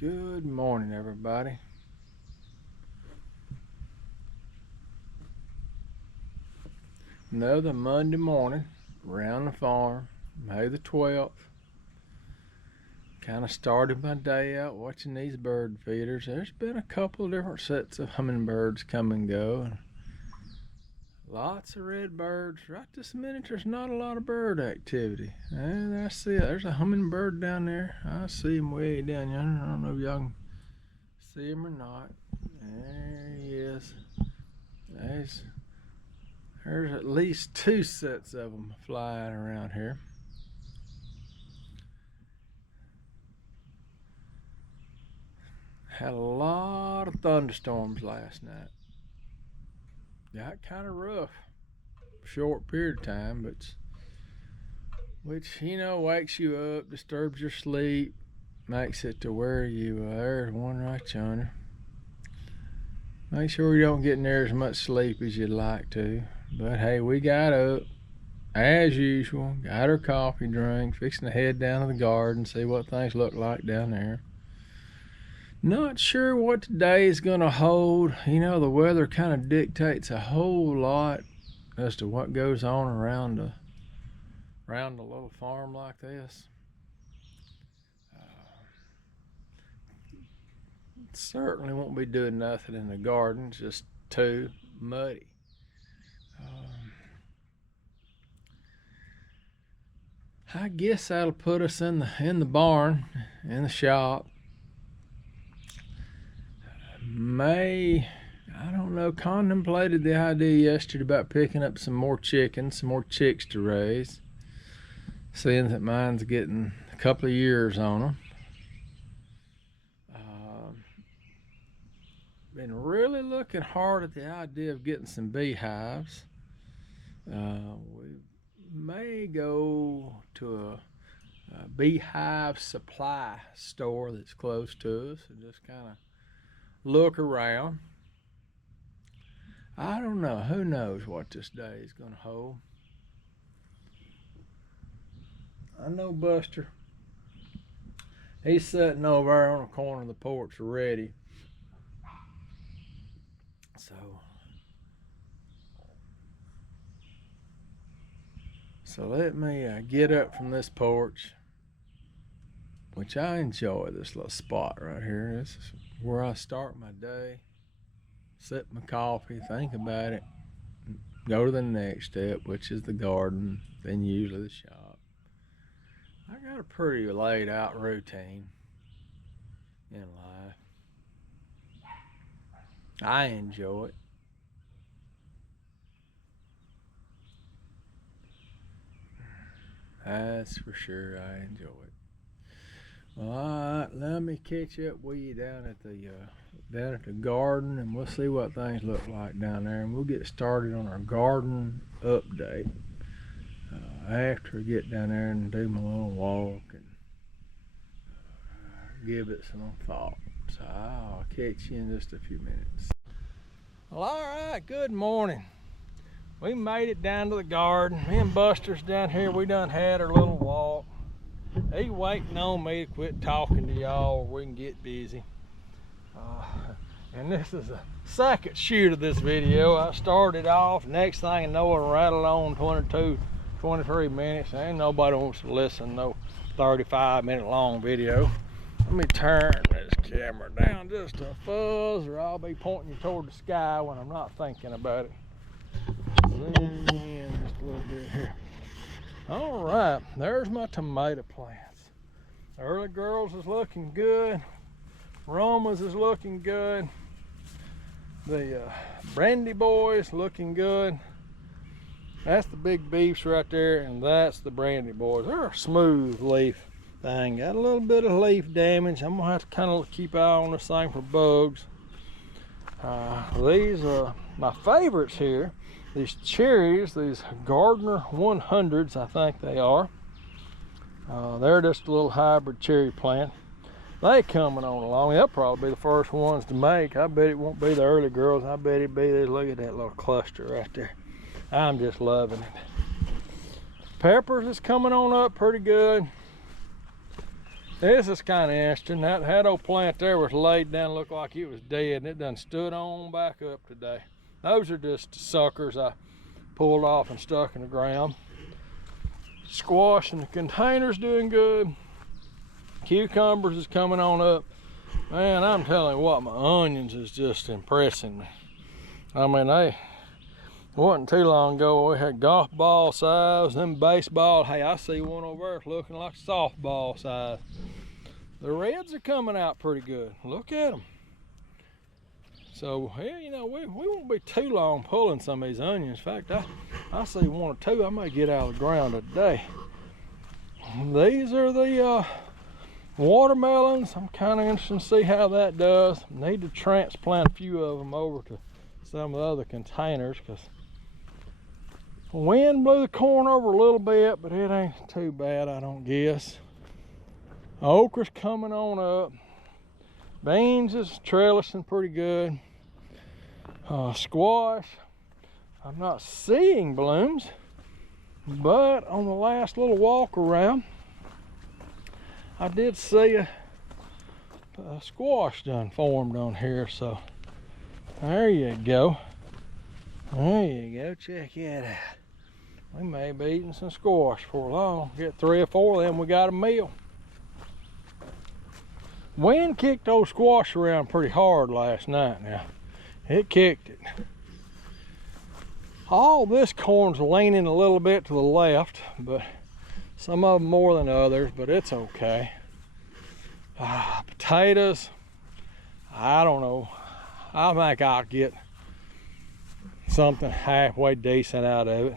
Good morning, everybody. Another Monday morning around the farm, May the 12th. Kind of started my day out watching these bird feeders. There's been a couple of different sets of hummingbirds come and go. And lots of red birds. Right this minute, there's not a lot of bird activity. And I see it. There's a hummingbird down there. I see him way down yonder. I don't know if y'all can see him or not. There he is. There's at least two sets of them flying around here. Had a lot of thunderstorms last night. Got kind of rough. Short period of time, but which wakes you up, disturbs your sleep, makes it to where there's one right yonder. Make sure you don't get near as much sleep as you'd like to. But hey, we got up as usual, got our coffee drink, fixing to head down to the garden, see what things look like down there. Not sure what today is going to hold. The weather kind of dictates a whole lot as to what goes on around a little farm like this. Certainly won't be doing nothing in the garden, just too muddy. I guess that'll put us in the barn, in the shop. Contemplated the idea yesterday about picking up some more chickens, some more chicks to raise, seeing that mine's getting a couple of years on them. Been really looking hard at the idea of getting some beehives. We may go to a beehive supply store that's close to us and just kind of look around. I don't know. Who knows what this day is going to hold? I know Buster. He's sitting over there on the corner of the porch ready. So let me get up from this porch, which I enjoy this little spot right here. This is where I start my day, sip my coffee, think about it, go to the next step, which is the garden, then usually the shop. I got a pretty laid out routine in life. I enjoy it. That's for sure. I enjoy it. Well, all right, let me catch up with you down at the garden, and we'll see what things look like down there, and we'll get started on our garden update after I get down there and do my little walk and give it some thought. So I'll catch you in just a few minutes. Well, all right. Good morning. We made it down to the garden. Me and Buster's down here. We done had our little walk. He waiting on me to quit talking to y'all or we can get busy. And this is the second shoot of this video. I started off. Next thing I know, I rattled on 22, 23 minutes. Ain't nobody wants to listen to no 35-minute long video. Let me turn this camera down just a fuzz or I'll be pointing you toward the sky when I'm not thinking about it. Zoom in just a little bit here. All right, there's my tomato plants. The early girls is looking good. Romas is looking good. The brandy boys looking good. That's the big beefs right there, and that's the brandy boys. They're a smooth leaf thing. Got a little bit of leaf damage. I'm gonna have to kind of keep an eye on this thing for bugs. These are my favorites here. These cherries, these Gardner 100s, I think they are. They're just a little hybrid cherry plant. They coming on along. They'll probably be the first ones to make. I bet it won't be the early girls. I bet it'll be this. Look at that little cluster right there. I'm just loving it. Peppers is coming on up pretty good. This is kind of interesting. That old plant there was laid down, looked like it was dead, and it done stood on back up today. Those are just suckers I pulled off and stuck in the ground. Squash in the container's doing good. Cucumbers is coming on up. Man, I'm telling you what, my onions is just impressing me. I mean, it wasn't too long ago we had golf ball size, then baseball. Hey, I see one over there looking like softball size. The reds are coming out pretty good. Look at them. So, yeah, you know, we won't be too long pulling some of these onions. In fact, I see one or two I may get out of the ground today. These are the watermelons. I'm kind of interested to see how that does. Need to transplant a few of them over to some of the other containers because the wind blew the corn over a little bit, but it ain't too bad, I don't guess. Okra's coming on up. Beans is trellising pretty good. Squash, I'm not seeing blooms, but on the last little walk around, I did see a squash done formed on here, so there you go. There you go, check it out. We may be eating some squash for long. Get 3 or 4 of them, we got a meal. Wind kicked those squash around pretty hard last night now. It kicked it. All this corn's leaning a little bit to the left, but some of them more than others, but it's okay. Potatoes, I don't know. I think I'll get something halfway decent out of it.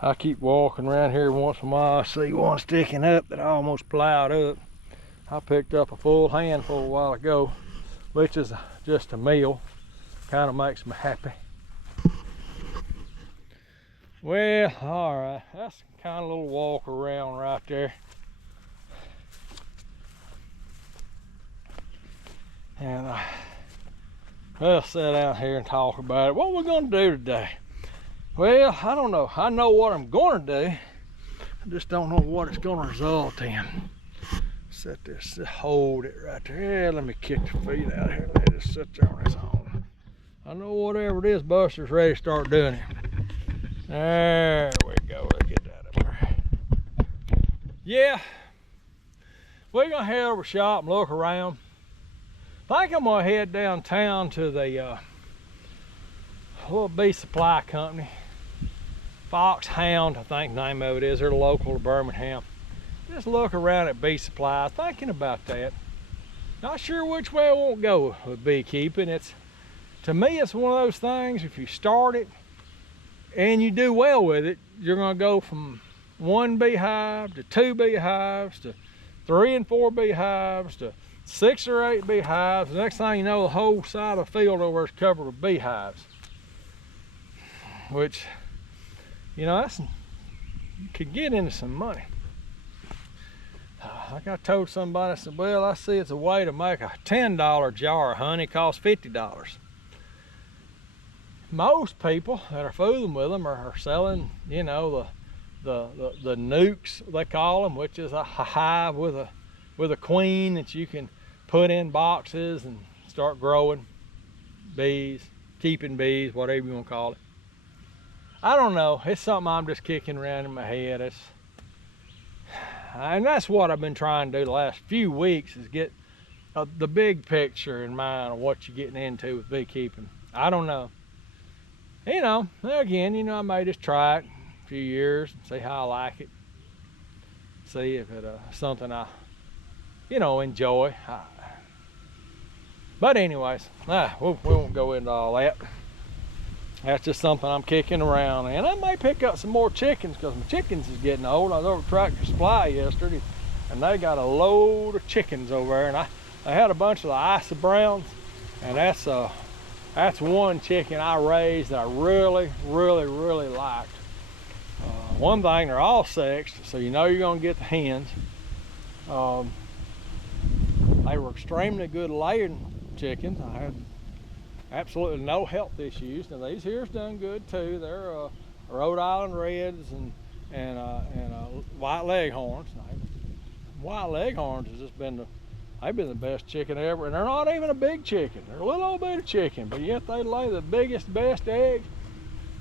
I keep walking around here once in a while. I see one sticking up that I almost plowed up. I picked up a full handful a while ago, which is just a meal. Kind of makes me happy. Well, all right, that's kind of a little walk around right there. And we'll sit out here and talk about it. What we're gonna do today? Well, I don't know. I know what I'm gonna do. I just don't know what it's gonna result in. Set this, hold it right there. Yeah, let me kick the feet out here. Let it sit there on its own. I know whatever it is, Buster's ready to start doing it. There we go. Let's get that up there. Yeah, we're gonna head over shop and look around. I think I'm gonna head downtown to the little bee supply company. Foxhound, I think the name of it is. They're local to Birmingham. Just look around at bee supply, thinking about that. Not sure which way I won't go with beekeeping. To me, it's one of those things, if you start it and you do well with it, you're gonna go from 1 beehive to 2 beehives to 3 and 4 beehives to 6 or 8 beehives. The next thing you know, the whole side of the field over is covered with beehives. Which, you know, you could get into some money. Like I told somebody, I said, well, I see it's a way to make a $10 jar of honey cost $50. Most people that are fooling with them are selling, you know, the nukes, they call them, which is a hive with a queen that you can put in boxes and start growing bees, keeping bees, whatever you want to call it. I don't know. It's something I'm just kicking around in my head. And that's what I've been trying to do the last few weeks, is get the big picture in mind of what you're getting into with beekeeping. I don't know. You know, again, you know, I may just try it a few years and see how I like it. See if it's something I, you know, enjoy. But anyways, we won't go into all that. That's just something I'm kicking around, and I may pick up some more chickens because my chickens is getting old. I was over at Tractor Supply yesterday, and they got a load of chickens over there, and I had a bunch of the Isa Browns, and that's one chicken I raised that I really, really, really liked. One thing, they're all sexed, so you know you're gonna get the hens. They were extremely good laying chickens. I had absolutely no health issues. Now these here's done good too. They're Rhode Island Reds, and white leghorns. White leghorns has just been they've been the best chicken ever, and they're not even a big chicken. They're a little old bit of chicken, but yet they lay the biggest, best eggs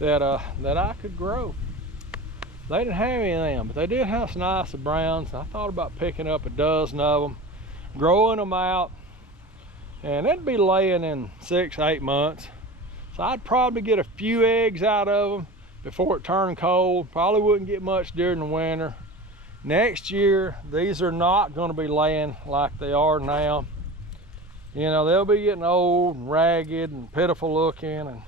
that I could grow. They didn't have any of them, but they did have some nice browns. I thought about picking up a dozen of them, growing them out, and they'd be laying in 6-8 months. So I'd probably get a few eggs out of them before it turned cold. Probably wouldn't get much during the winter. Next year, these are not going to be laying like they are now. You know, they'll be getting old and ragged and pitiful looking, and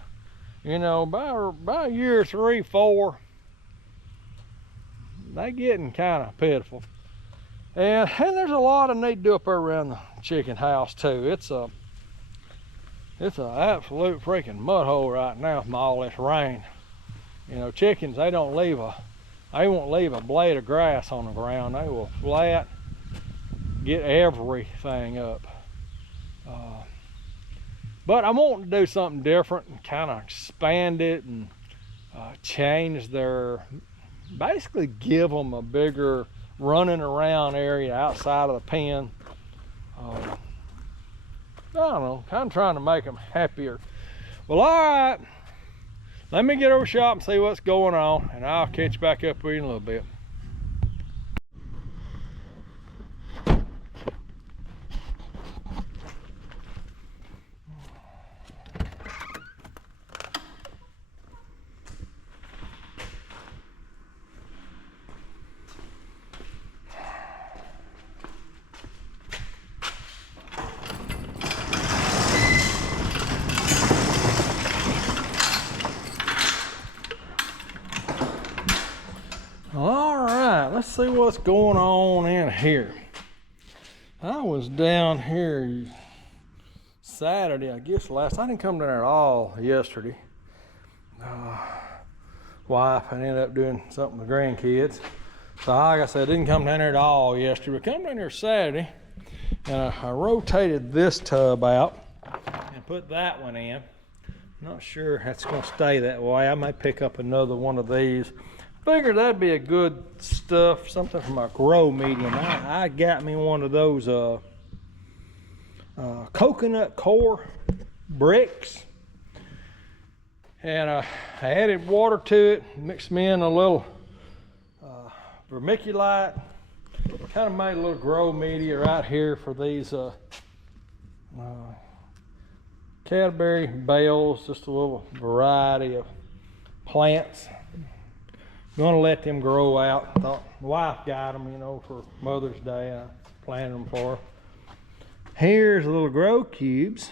you know, by year 3, 4, they getting kind of pitiful. And there's a lot I need to do up there around the chicken house too. It's an absolute freaking mud hole right now from all this rain. You know, chickens, they won't leave a blade of grass on the ground. They will flat get everything up. But I'm wanting to do something different and kind of expand it and change basically give them a bigger running around area outside of the pen. I don't know, kind of trying to make them happier. Well, all right, let me get over shop and see what's going on, and I'll catch back up with you in a little bit. Let's see what's going on in here. I was down here Saturday, I guess I didn't come down there at all yesterday. Wife, I ended up doing something with the grandkids. So like I said, I didn't come down there at all yesterday, but come down here Saturday, and I rotated this tub out and put that one in. Not sure that's gonna stay that way. I may pick up another one of these. Figured that'd be a good stuff, something from a grow medium. I got me one of those coconut core bricks, and I added water to it, mixed me in a little vermiculite, kind of made a little grow media right here for these Cadbury bales, just a little variety of plants. Gonna let them grow out. Thought my wife got them, you know, for Mother's Day. I planted them for her. Here's little grow cubes.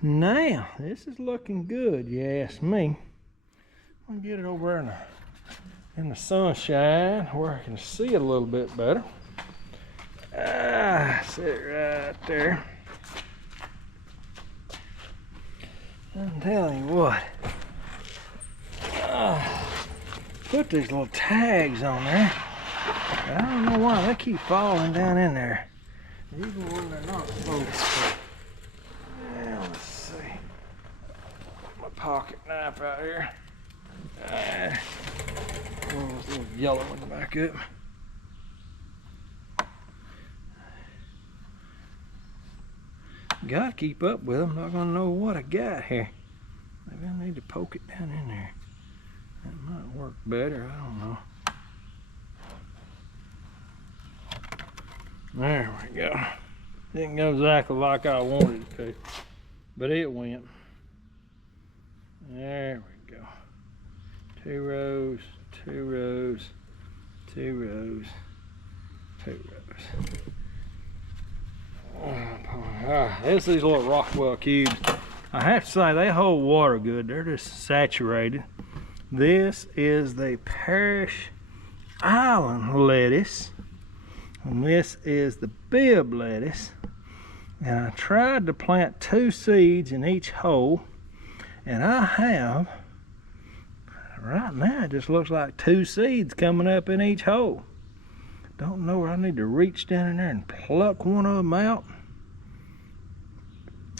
Now, this is looking good, you ask me. I'm gonna get it over there in the sunshine where I can see it a little bit better. Sit right there. I'm telling you what. Put these little tags on there. I don't know why they keep falling down in there, even when they're not supposed to. Now let's see. My pocket knife out here. One of those little yellow ones back up. Gotta keep up with them. Not gonna know what I got here. Maybe I need to poke it down in there. That might work better, I don't know. There we go. Didn't go exactly like I wanted it to, but it went. There we go. 2 rows, 2 rows, 2 rows, 2 rows. There's these little Rockwell cubes. I have to say, they hold water good. They're just saturated. This is the Parrish Island lettuce, and this is the Bibb lettuce. And I tried to plant 2 seeds in each hole, and I have, right now it just looks like 2 seeds coming up in each hole. Don't know where I need to reach down in there and pluck one of them out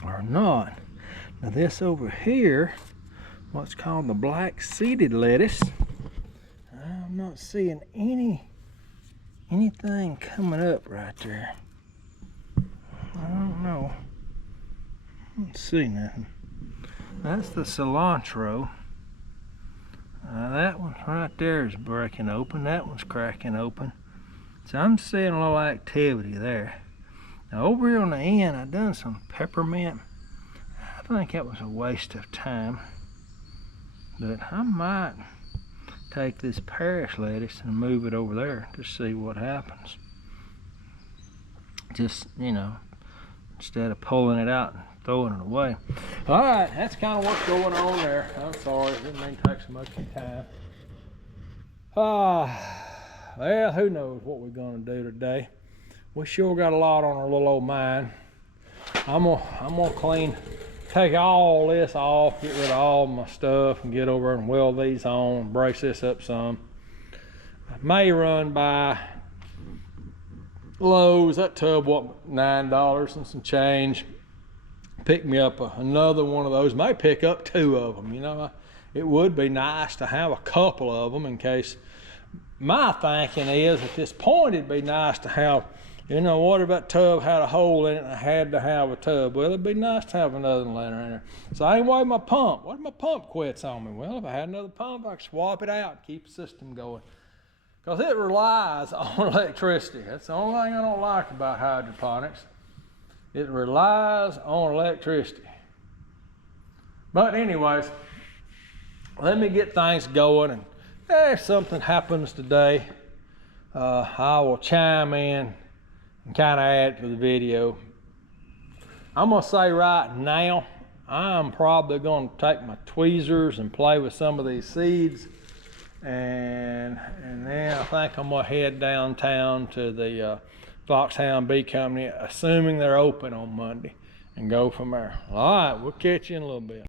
or not. Now this over here, what's called the black seeded lettuce, I not seeing anything coming up right there. I don't know. I don't see nothing. That's the cilantro. That one right there is breaking open. That one's cracking open. So I'm seeing a little activity there. Now over here on the end, I done some peppermint. I think that was a waste of time. But I might take this Paris lettuce and move it over there to see what happens. Just, you know, instead of pulling it out and throwing it away. All right, that's kind of what's going on there. I'm sorry, it didn't mean to take so much of your time. Well, who knows what we're gonna do today. We sure got a lot on our little old mind. I'm gonna take all this off, get rid of all my stuff, and get over and weld these on, brace this up some. I may run by Lowe's. That tub, what, $9 and some change. Pick me up another one of those. May pick up 2 of them. You know, it would be nice to have a couple of them in case. My thinking is at this point it'd be nice to have, you know, what if that tub had a hole in it and I had to have a tub? Well, it'd be nice to have another one in there. So I ain't waiting my pump. What if my pump quits on me? Well, if I had another pump, I could swap it out and keep the system going. Because it relies on electricity. That's the only thing I don't like about hydroponics. It relies on electricity. But anyways, let me get things going, and if something happens today, I will chime in and kind of add to the video. I'm gonna say right now, I'm probably gonna take my tweezers and play with some of these seeds, and then I think I'm gonna head downtown to the Foxhound Bee Company, assuming they're open on Monday, and go from there. All right, we'll catch you in a little bit.